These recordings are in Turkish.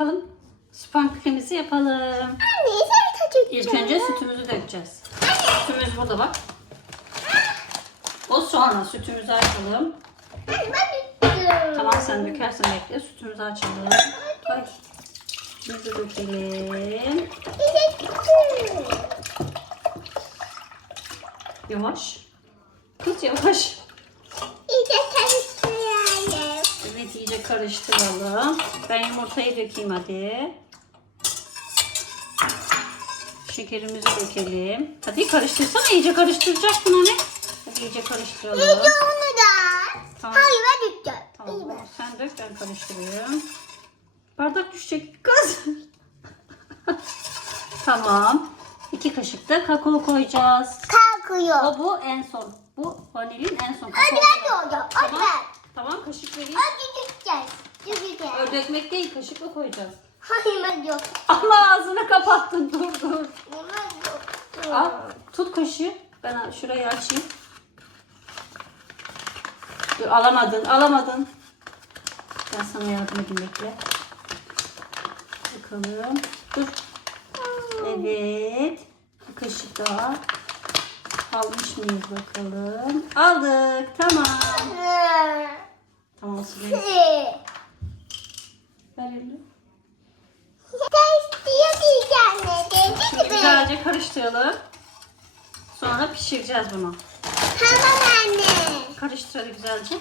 bakalım. Spankemizi yapalım. Anne sen çocuk. İlk önce sütümüzü dökeceğiz. Sütümüz burada bak. O sonra sütümüzü açalım. Anne ben bittim. Tamam sen dökersen bekle. Sütümüzü açalım. Biz de dökelim. Yavaş. Tut yavaş. İyice tanıştıralım. Evet iyice karıştıralım. Ben yumurtayı dökeyim hadi. Şekerimizi dökelim. Hadi karıştırsana iyice karıştıracaksın onu. Hadi iyice karıştıralım. İyice onu da. Tamam. Hayır ben. Tamam sen dök ben karıştırıyorum. Bardak düşecek kız. tamam. İki kaşık da kakao koyacağız. Kalkıyor. O bu en son. Bu vanilin en son. Kakao. ben de olacağım. Hadi Tamam. ben. Tamam kaşık vereyim. Hadi gideceğiz. Gideceğiz. Ö, Dökmek değil kaşıkla koyacağız. Hayır ben yok. Ama ağzını kapattın dur dur. Ben yok. Al tut kaşığı. Ben şurayı açayım. Dur alamadın alamadın. Ben sana yardım edeyim bekle. Bakalım. Dur. Evet. Bir kaşık daha. Almış mıyız bakalım. Aldık. Tamam. Tamam sileyim. Ver elini. Güzelce karıştıralım. Sonra pişireceğiz bunu. Tamam anne. Karıştır hadi güzelce.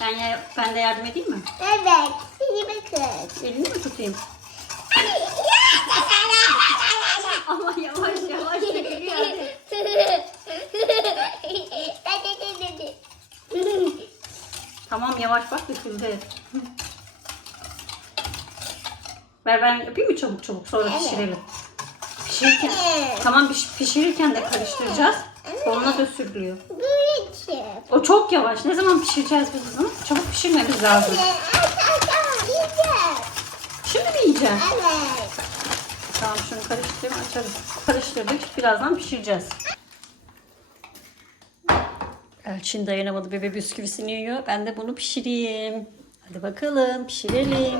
Ben, ya- ben de yardım edeyim mi? Evet. Seni bakın. Elini mi tutayım? Ama yavaş yavaş dökülüyor. Tamam yavaş bak döküldü. Ver ben yapayım mı çabuk çabuk sonra Evet. pişirelim. Pişirirken, tamam piş- pişirirken de karıştıracağız. Onunla da sürülüyor. O çok yavaş. Ne zaman pişireceğiz biz bunu? Çabuk pişirmemiz lazım. Şimdi mi yiyeceğim? Evet. Tamam şunu karıştırayım açarız. Karıştırdık. Birazdan pişireceğiz. Elçin dayanamadı. Bebe bisküvisini yiyor. Ben de bunu pişireyim. Hadi bakalım pişirelim.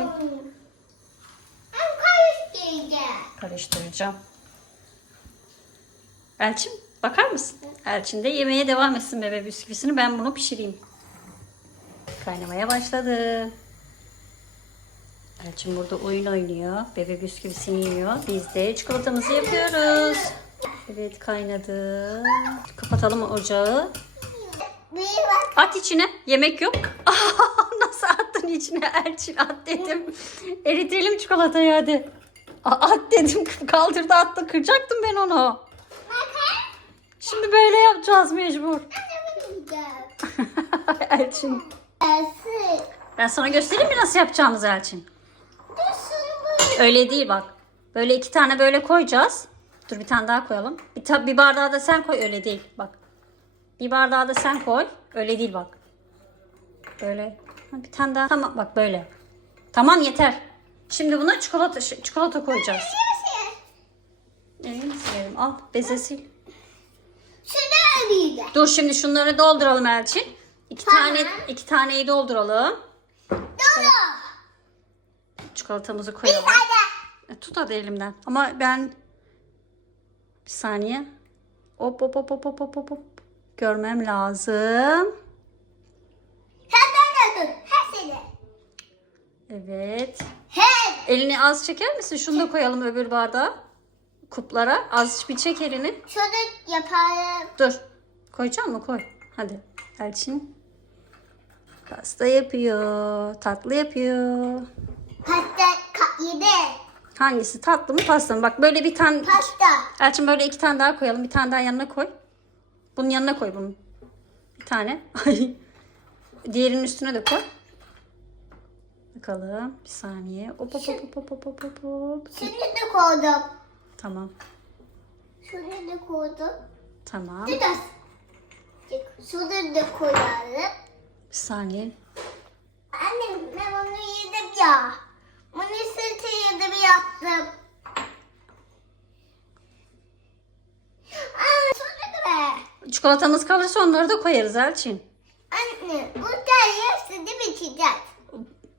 Ben karıştıracağım. Karıştıracağım. Elçin bakar mısın? Elçin de yemeye devam etsin bebe bisküvisini. Ben bunu pişireyim. Kaynamaya başladı. Elçin burada oyun oynuyor. Bebe bisküvisini yiyor. Biz de çikolatamızı yapıyoruz. Evet kaynadı. Kapatalım ocağı. At içine. Yemek yok. Nasıl attın içine Elçin? At dedim. Eritelim çikolatayı hadi. At dedim. Kaldırdı attı. Kıracaktım ben onu. Şimdi böyle yapacağız mecbur. Elçin. Ben sana göstereyim mi nasıl yapacağımızı Elçin? Öyle değil bak. Böyle iki tane böyle koyacağız. Dur bir tane daha koyalım. Bir, bir bardağı da sen koy. Öyle değil bak. Bir bardağı da sen koy. Öyle değil bak. Böyle. Bir tane daha. Tamam bak böyle. Tamam yeter. Şimdi buna çikolata çikolata koyacağız. Elini silelim. Al beze sil. Arayacağım. Dur şimdi şunları dolduralım Elçin. İki Tamam. tane iki taneyi dolduralım. Dolu. Çikolatamızı koyalım. Hadi. E, Tut hadi elimden. Ama ben bir saniye. Hop hop hop hop hop hop hop. Görmem lazım. Evet. Hey. Elini az çeker misin? Şunu da koyalım öbür bardağa. Kuplara. Az bir çek elini. Şunu yapalım. Dur. Koyacak mı? Koy. Hadi. Elçin. Pasta yapıyor. Tatlı yapıyor. Pasta yedi. Hangisi? Tatlı mı pasta mı? Bak böyle bir tane... Pasta. Elçin böyle iki tane daha koyalım. Bir tane daha yanına koy. Bunun yanına koy bunu. Bir tane. Diğerinin üstüne de koy. Bakalım. Bir saniye. Hop hop hop hop hop hop hop hop. Şunu da koydum. Tamam. Şunu da koydum. Tamam. Dur da. Şunu da koyalım. Bir saniye. Annem ben onu yedim ya. Bunu sırtı yedim yaptım. Aa, şunu da be. Çikolatamız kalırsa onları da koyarız Elçin. Anne, bu da hepsini bitecek.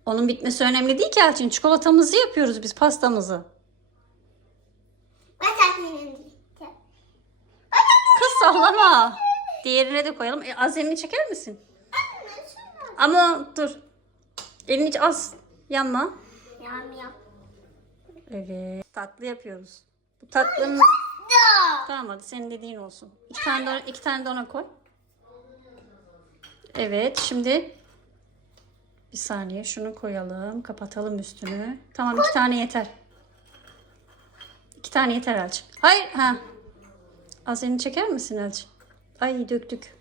Onun bitmesi önemli değil ki Elçin. Çikolatamızı yapıyoruz biz pastamızı. Kız sallama. Diğerine de koyalım. E, az elini çeker misin? Anne. Ama dur. Elini hiç az yanma. Yam yam. Evet. Tatlı yapıyoruz. Bu tatlının... Tamam hadi senin dediğin olsun. İki tane de, iki tane de ona koy. Evet şimdi bir saniye şunu koyalım. Kapatalım üstünü. Tamam iki tane yeter. İki tane yeter Elçin. Hayır. Ha. Az elini çeker misin Elçin? Ay döktük.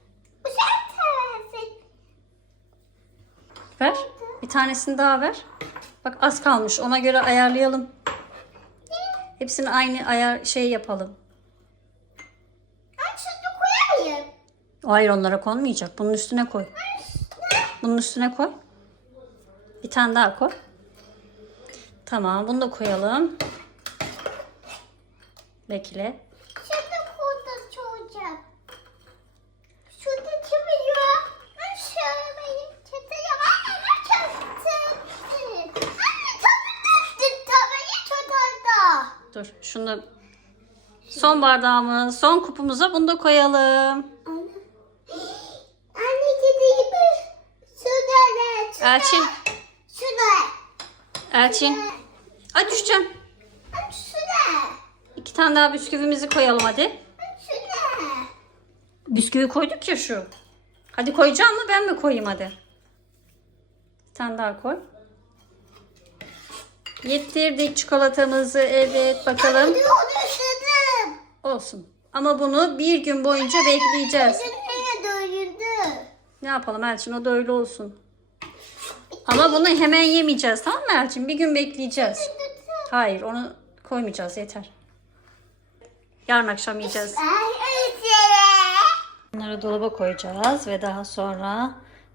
Ver. Bir tanesini daha ver. Bak az kalmış. Ona göre ayarlayalım. Hepsini aynı ayar şey yapalım. Ben şunu koyayım. Hayır onlara konmayacak. Bunun üstüne koy. Bunun üstüne koy. Bir tane daha koy. Tamam bunu da koyalım. Bekle. Şimdi burada çoğacak. Şurada çıkıyor. Ben şöyle benim. Anne. Dur şunu da son bardağımız, son kupumuza bunu da koyalım. Anne. Anne gideyim mi? Şurada ne? Şurada. Elçin, Şurada. Elçin. Ay düşeceğim. Şurada. İki tane daha bisküvimizi koyalım hadi. Şurada. Bisküvi koyduk ya şu. Hadi koyacağım mı ben mi koyayım hadi. Bir tane daha koy. Getirdik çikolatamızı. Evet bakalım. Olsun. Ama bunu bir gün boyunca bekleyeceğiz. Ne yapalım Elçin o da öyle olsun. Ama bunu hemen yemeyeceğiz tamam mı Elçin? Bir gün bekleyeceğiz. Hayır onu koymayacağız yeter. Yarın akşam yiyeceğiz. Bunları dolaba koyacağız ve daha sonra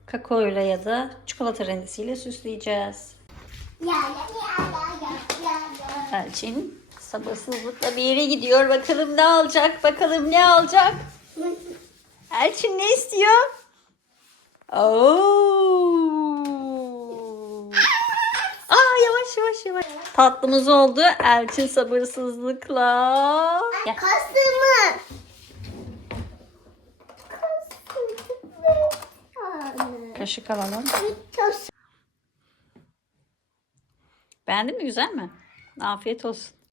kakaoyla ya da çikolata rendesiyle süsleyeceğiz. Elçin sabırsızlıkla bir yere gidiyor. Bakalım ne alacak? Bakalım ne alacak? Elçin ne istiyor? Oo. Yavaş yavaş yavaş. Tatlımız oldu. Elçin sabırsızlıkla. Gel. Kasımı. Kaşık alalım. Beğendin mi? Güzel mi? Afiyet olsun.